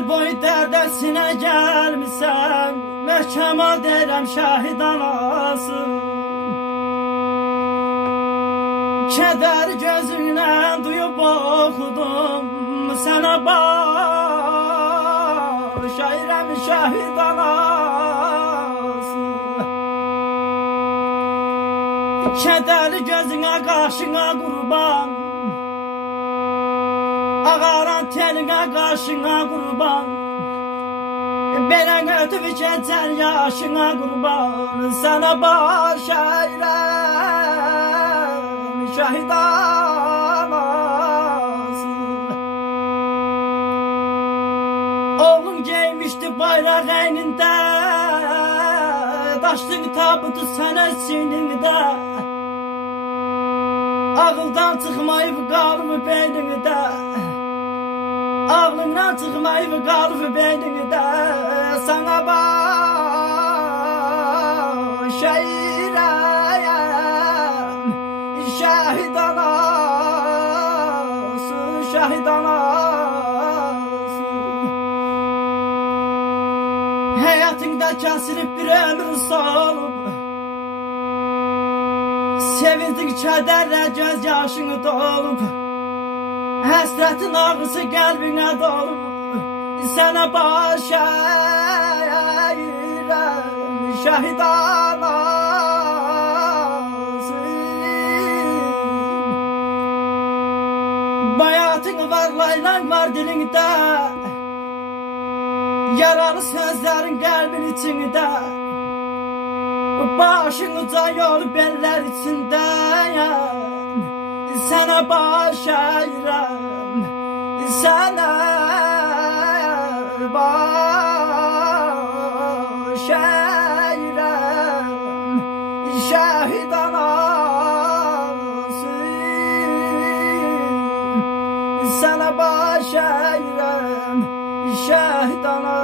Ömür boyu dərdəsinə gəlmisən, məhkəmə deyirəm şəhid anası. Kədər gözündən duyub oxudum, sənə baş əyirəm şəhid anası. Kədərli gözünə, qaşına qurban, ağaran telinə, qaşına qurban, belə ötüb keçər yaşına qurban, sənə baş əyirəm şəhid anası. Oğlun geymişdi bayraq əynində, daşlıq tabutu sənə sinində. Ağıldan çıxmayıb qalıb beynində, ağlından çıxmayıb qalıb beynində, sənə baş əyirəm şəhid anası, şəhid anası. Həyatında kəsilib bir ömür salıb, sevindin kədərlə göz yaşını dolub, həsrətin ağrısı qəlbinə dolub, sənə baş əyirəm şəhid anası. Bayatın var, laylan var dilində, yaralı sözlərin qəlbin içində. Başın uca yol beller içindəyəm, sənə baş əyirəm, sənə baş əyirəm şəhid anası, sənə baş əyirəm şəhid anası.